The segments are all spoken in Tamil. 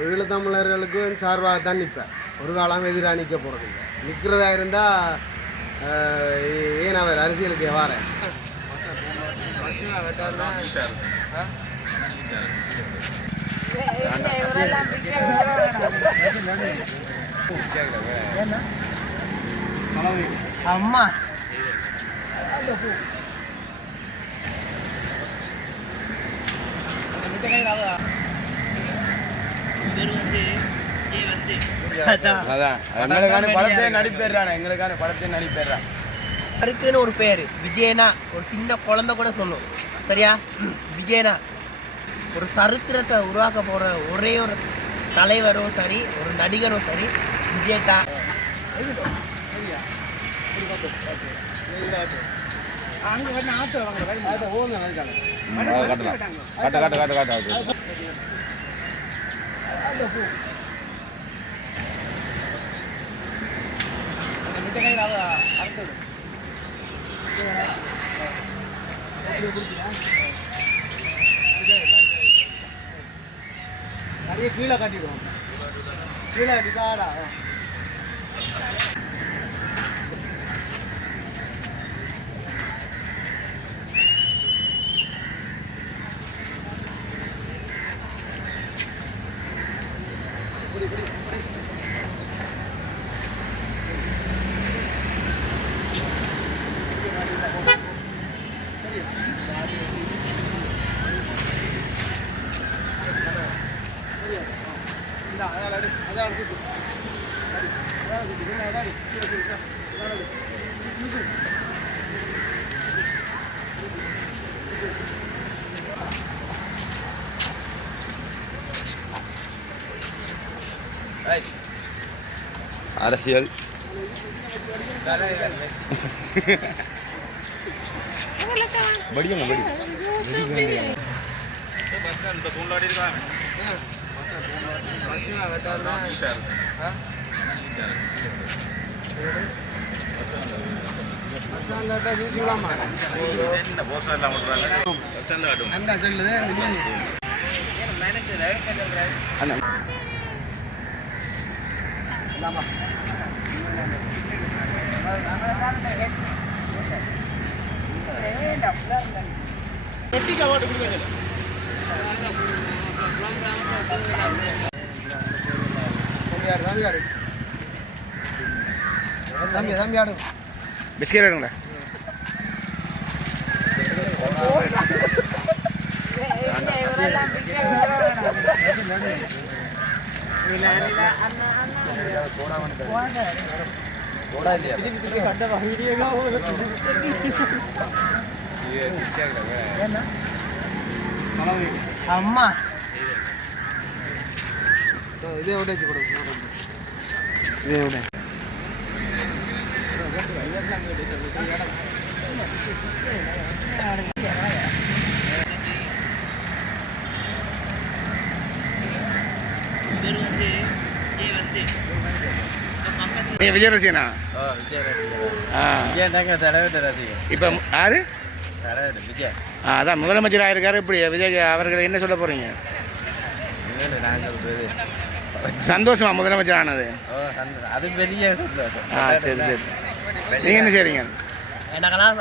ஈழத்தமிழர்களுக்கு சார்பாக தான் நிற்பேன். ஒரு காலம் எதிராக நிற்க போகிறதில்ல. நிற்கிறதா இருந்தால் ஏன் அவர் அரசியலுக்கு வாரேன் அம்மா அதுக்குன்னு ஒரு பேர் விஜயனா. ஒரு சின்ன குழந்தை கூட சொல்லும். சரியா? விஜயனா ஒரு சரித்திரத்தை உருவாக்க போற ஒரே ஒரு தலைவரும் சரி, ஒரு நடிகரும் சரி, விஜய் தான். நிறைய கீழே காட்டிடுவோம். கீழே காடா அரசியல் படிக்கணும் படி பிஸ்கெட் எடுங்களா? அம்மா இதே விட வச்சு கொடுங்க. இதே விட விஜய் ரசிகனா? இப்போ யாரு விஜய்? அதான் முதலமைச்சர் ஆயிருக்காரு. இப்படி விஜய் அவர்கள் என்ன சொல்ல போறீங்க? சந்தோஷமா முதலமைச்சர் ஆனது? அது பெரிய சந்தோஷம். சரி சரி. நீங்க என்ன செய்றீங்க? எனக்கெல்லாம்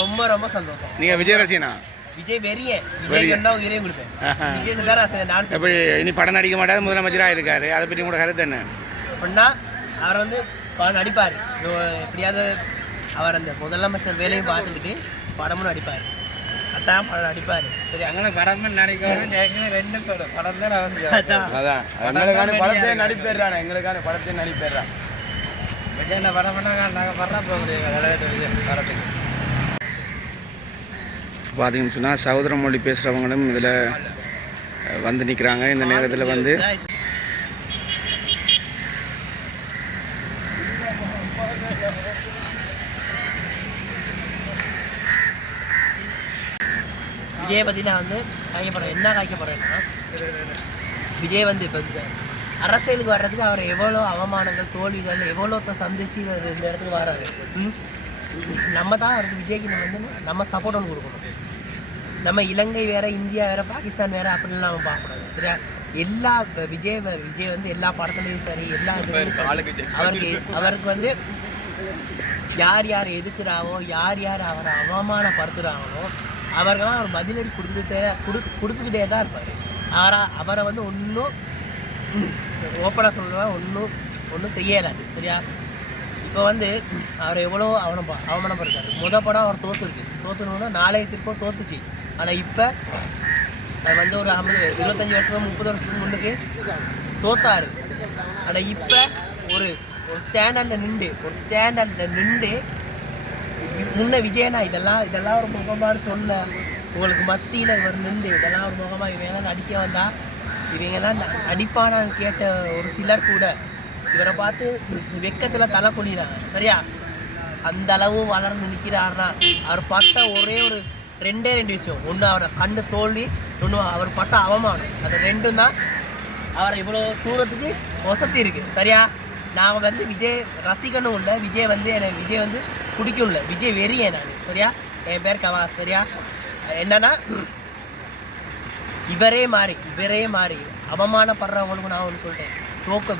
ரொம்ப ரொம்ப சந்தோஷம். நீங்க விஜய் ரசிகனா? விஜய் வெறிய விஜய் கண்டா உயிரையும் கொடுப்பேன். விஜய் தான் நான் எப்படி இனி படம் நடிக்க மாட்டாரு, முதலமைச்சராக இருக்காரு, அதை பற்றி கூட கருத்து என்ன? அப்படின்னா அவர் வந்து படம் நடிப்பார். எப்படியாவது அவர் அந்த முதலமைச்சர் வேலையும் பார்த்துக்கிட்டு படமும் நடிப்பார். அதான் படம் நடிப்பார். சரி, அங்கே படமும் நடிக்கணும். ரெண்டு படம் தான் அதான் எங்களுக்கான படத்தை நடிப்பேறான். எங்களுக்கான படத்தை நடிப்பேறான். விஜய் படம் பண்ணாங்க. நாங்கள் படம் போக முடியும் படத்துக்கு. பார்த்தீங்கன்னு சொன்னால் சகோதர மொழி பேசுகிறவங்களும் இதில் வந்து நிற்கிறாங்க. இந்த நேரத்தில் வந்து விஜயை பற்றி நான் வந்து காய்க்கப்படுறேன். என்ன காய்க்கப்படுறேன்னா, விஜய் வந்து இப்போ அரசியலுக்கு வர்றதுக்கு அவர் எவ்வளோ அவமானங்கள், தோல்விகள் எவ்வளோத்த சந்திச்சு இந்த இடத்துக்கு வராரு. நம்ம தான் அவருக்கு விஜய்க்கு வந்து நம்ம சப்போர்ட் ஒன்று கொடுக்கணும். நம்ம இலங்கை வேறு, இந்தியா வேறு, பாகிஸ்தான் வேறு அப்படின்லாம் நம்ம பார்க்கக்கூடாது. சரியா? எல்லா விஜய் வந்து எல்லா படத்துலையும் சரி எல்லா இதுலையும் அவருக்கு வந்து யார் யார் எதுக்குறாவோ யார் யார் அவரை அவமானப்படுத்துகிறாங்களோ அவர்களாம் அவர் பதிலடி கொடுத்துக்கிட்டே தான் இருப்பார். அவரை வந்து ஒன்றும் ஓப்பனாக சொல்லுவேன், ஒன்றும் செய்யலாது. சரியா? இப்போ வந்து அவர் எவ்வளோ அவமானப்படுத்தார். படம் அவர் தோற்றுணுன்னா நாளைய திருப்பம் தோற்றுச்சு. ஆனால் இப்போ அது வந்து ஒரு 25 வருஷத்துக்கு 30 வருஷத்துக்கு முன்னுக்கு தோத்தாரு. ஆனால் இப்போ ஒரு ஸ்டாண்டர்டில் நின்று முன்ன விஜயனா இதெல்லாம் ஒரு முகமாக சொல்ல உங்களுக்கு மத்தியில் இவர் நின்று இதெல்லாம் ஒரு முகமாக இவங்கெல்லாம் நடிக்க வந்தால் இவங்கெல்லாம் நடிப்பானான்னு கேட்ட ஒரு சிலர் கூட இவரை பார்த்து வெக்கத்தில் தலை குனிறாங்க. சரியா? அந்த அளவு வளர்ந்து நிற்கிறாருன்னா அவர் பட்ட ஒரே ஒரு ரெண்டு விஷயம். ஒன்று அவரை கண்டு தோல்வி, ஒன்று அவர் பட்ட அவமானம். அது ரெண்டும் தான் அவரை இவ்வளோ தூரத்துக்கு வசதி இருக்குது. சரியா? நான் வந்து விஜய் ரசிகனும் இல்லை, விஜய் வந்து பிடிக்கும் இல்லை, விஜய் வெறியேன் நான். சரியா? என் பேர் கவாஸ். சரியா? என்னன்னா இவரே மாறி அவமானப்படுறவங்களுக்கு நான் ஒன்று சொல்கிறேன்.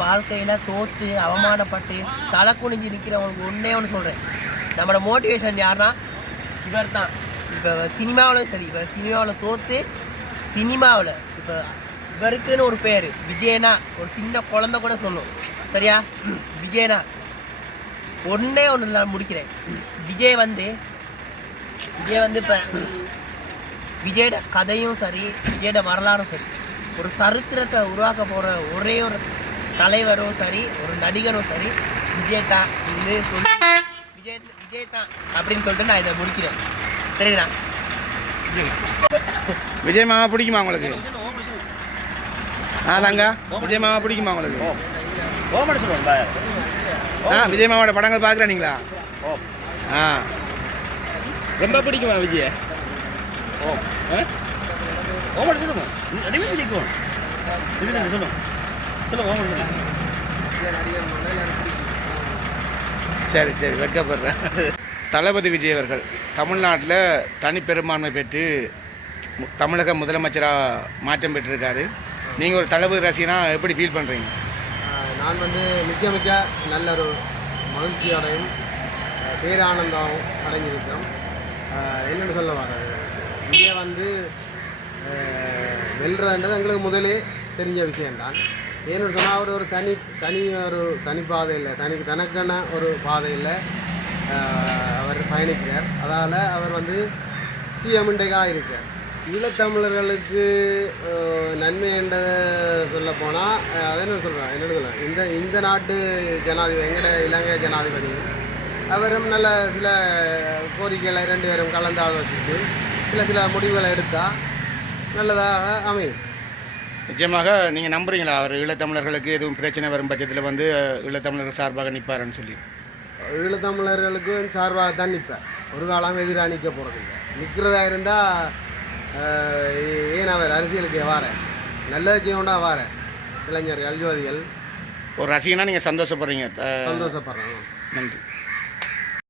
வாழ்க்கையில் தோற்று அவமானப்பட்டு தலை குனிஞ்சு நிற்கிறவங்களுக்கு ஒன்று சொல்கிறேன். நம்மளோட மோட்டிவேஷன் யாருன்னா இவர் தான். இப்போ சினிமாவிலும் சரி, இப்போ சினிமாவில் தோற்று சினிமாவில் இப்போ இவருக்குன்னு ஒரு பேர் விஜயனா ஒரு சின்ன குழந்தை கூட சொல்லும். சரியா? விஜயனா ஒன்று நான் முடிக்கிறேன். விஜய் வந்து இப்போ விஜயோட கதையும் சரி, விஜயோட வரலாறும் சரி, ஒரு சரித்திரத்தை உருவாக்க போகிற ஒரே ஒரு தலைவரும் சரி, ஒரு நடிகரும் சரி, விஜய் தான். இது சொல்லி விஜய் தான் அப்படின்னு சொல்லிட்டு நான் இதை முடிக்கிறேன். சரிங்களா? விஜய் மாமா பிடிக்குமா உங்களுக்கு? தாங்க விஜய் மாமா பிடிக்குமா உங்களுக்கு? விஜய் மாமாவோட படங்கள் பார்க்குறீங்களா? ரொம்ப பிடிக்குமா விஜய்? சரி வைக்கப்படுறேன். தளபதி விஜய் அவர்கள் தமிழ்நாட்டில் தனிப்பெரும்பான்மை பெற்று தமிழக முதலமைச்சராக மாற்றம் பெற்றிருக்காரு. நீங்கள் ஒரு தளபதி ரசிகனாக எப்படி ஃபீல் பண்ணுறீங்க? நான் வந்து மிக்க நல்ல ஒரு மகிழ்ச்சியோடையும் பேரானந்தம் அடங்கியிருக்கிறோம். என்னென்னு சொல்ல வர்றது, விஜய் வந்து வெல்றதுன்றது எங்களுக்கு முதலே தெரிஞ்ச விஷயந்தான். ஏன்னு சொன்னால் அவர் ஒரு தனி பாதையில் தனக்கான ஒரு பாதையில் அவர் பயணிக்கிறார். அதால் அவர் வந்து சிஎம்ண்டேக்காக இருக்கார். ஈழத்தமிழர்களுக்கு நன்மை என்றதை சொல்ல போனால் அதை என்ன சொல்கிறேன், இந்த நாட்டு ஜனாதிபதி எங்கட இலங்கை ஜனாதிபதி அவரும் நல்ல சில கோரிக்கைகளை 2 பேரும் கலந்து ஆலோசித்து சில முடிவுகளை எடுத்தால் நல்லதாக அமையும். நிச்சயமாக நீங்கள் நம்புறீங்களா அவர் ஈழத்தமிழர்களுக்கு எதுவும் பிரச்சனை வரும் பட்சத்தில் வந்து ஈழத்தமிழர்கள் சார்பாக நிற்பாருன்னு சொல்லி? ஈழத்தமிழர்களுக்கு சார்பாக தான் நிற்பார். ஒரு காலம் எதிராக நிற்க போகிறதில்லை. நிற்கிறதா இருந்தால் ஏன் அவர் அரசியலுக்கு வார நல்ல செய்யண்டா வார இளைஞர்கள் யுவதிகள் ஒரு ரசிகனாக நீங்கள் சந்தோஷப்படுறீங்க? சந்தோஷப்படுறோம். நன்றி.